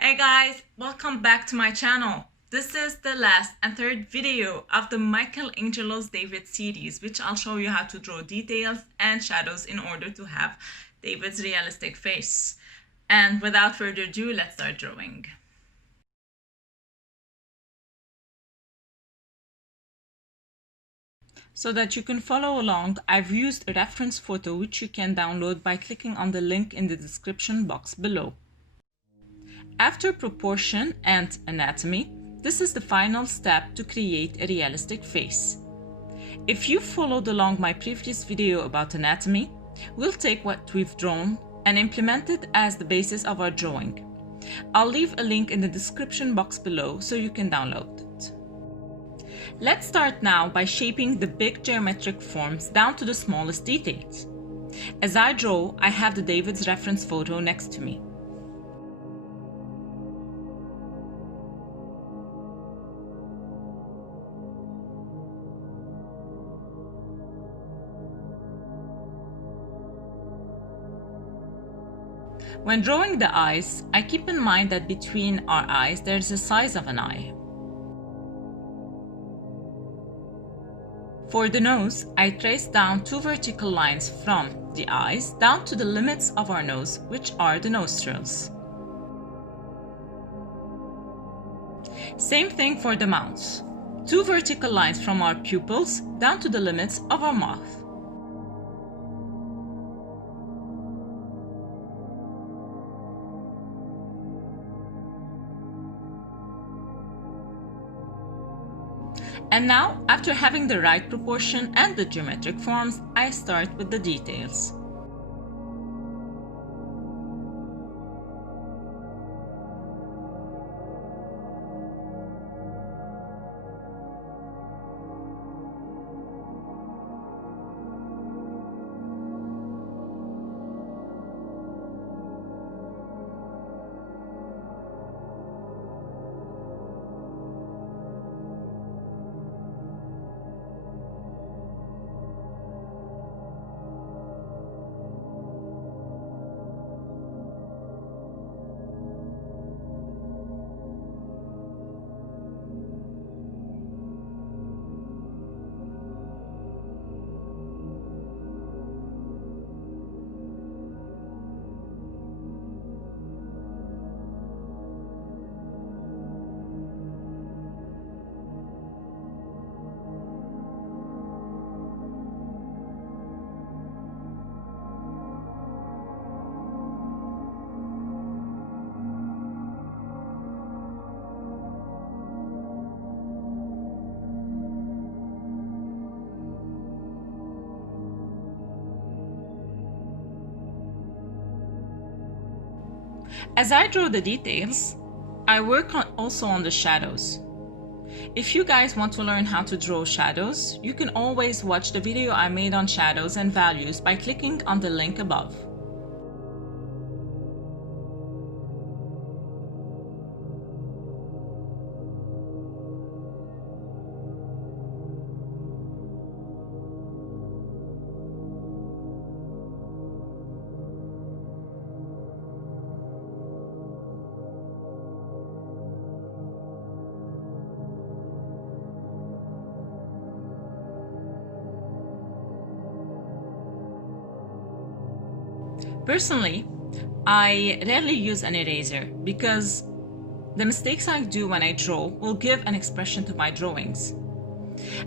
Hey guys, welcome back to my channel. This is the last and third video of the Michelangelo's David series, which I'll show you how to draw details and shadows in order to have David's realistic face. And without further ado, let's start drawing. So that you can follow along, I've used a reference photo which you can download by clicking on the link in the description box below. After proportion and anatomy, this is the final step to create a realistic face. If you followed along my previous video about anatomy, we'll take what we've drawn and implement it as the basis of our drawing. I'll leave a link in the description box below so you can download it. Let's start now by shaping the big geometric forms down to the smallest details. As I draw, I have the David's reference photo next to me. When drawing the eyes, I keep in mind that between our eyes there's the size of an eye. For the nose, I trace down two vertical lines from the eyes down to the limits of our nose, which are the nostrils. Same thing for the mouth. Two vertical lines from our pupils down to the limits of our mouth. And now, after having the right proportion and the geometric forms, I start with the details. As I draw the details, I work also on the shadows. If you guys want to learn how to draw shadows, you can always watch the video I made on shadows and values by clicking on the link above. Personally, I rarely use an eraser because the mistakes I do when I draw will give an expression to my drawings.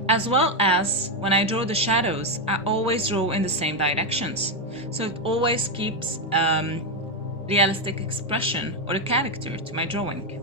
As well as when I draw the shadows, I always draw in the same directions. So it always keeps realistic expression or a character to my drawing.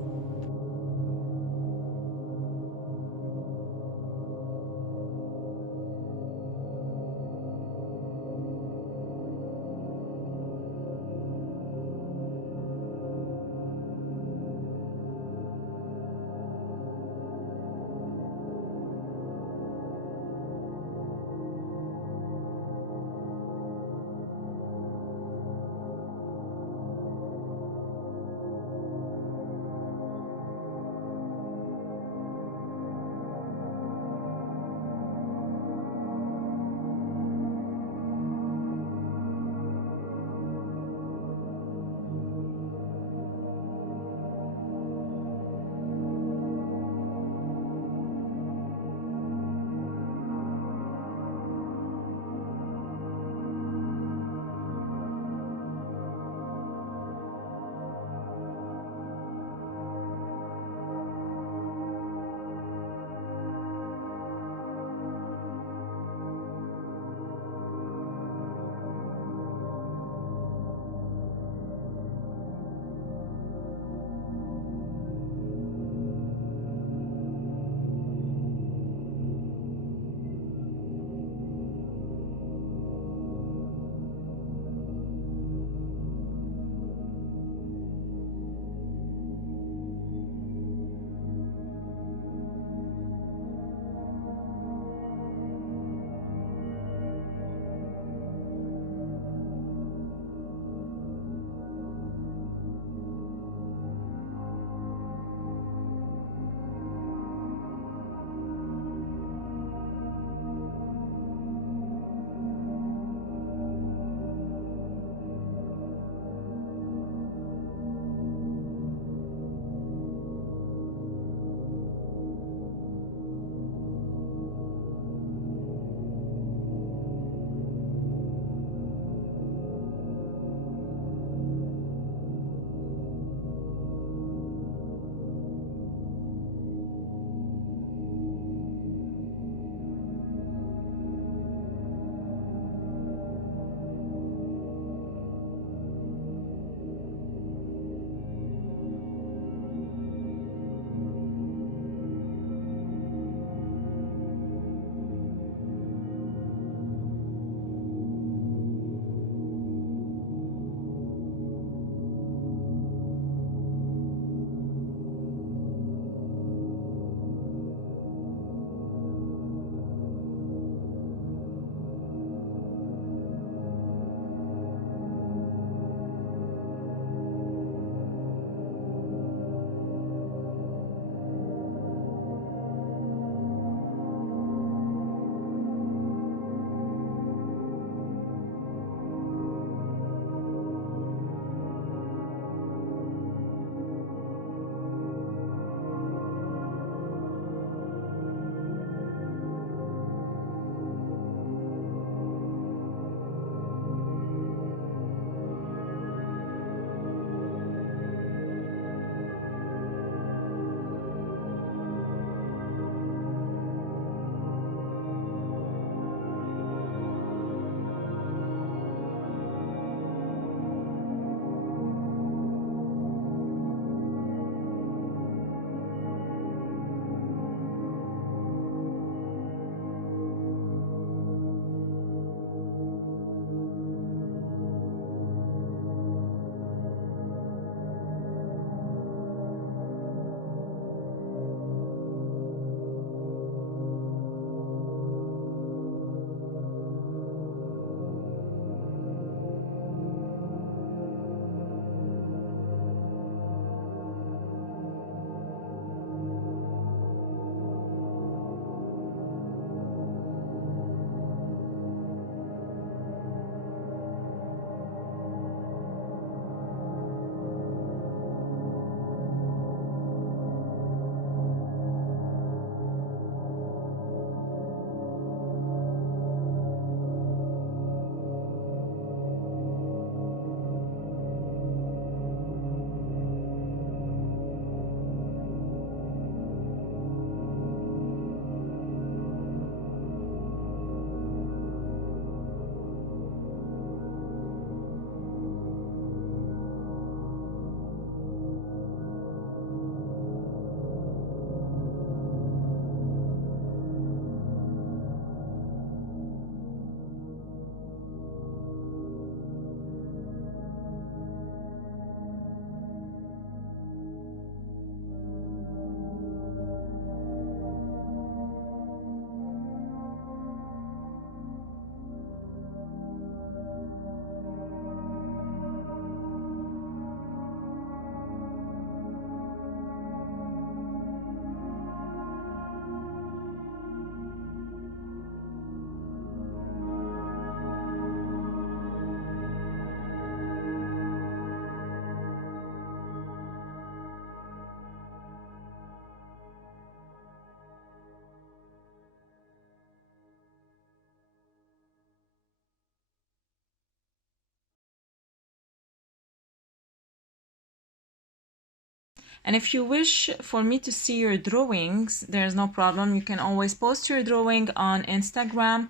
And if you wish for me to see your drawings, there's no problem. You can always post your drawing on Instagram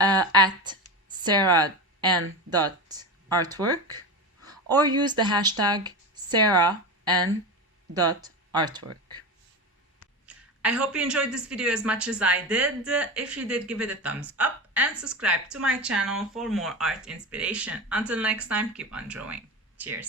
at sarahn.artwork, or use the hashtag sarahn.artwork. I hope you enjoyed this video as much as I did. If you did, give it a thumbs up and subscribe to my channel for more art inspiration. Until next time, keep on drawing. Cheers.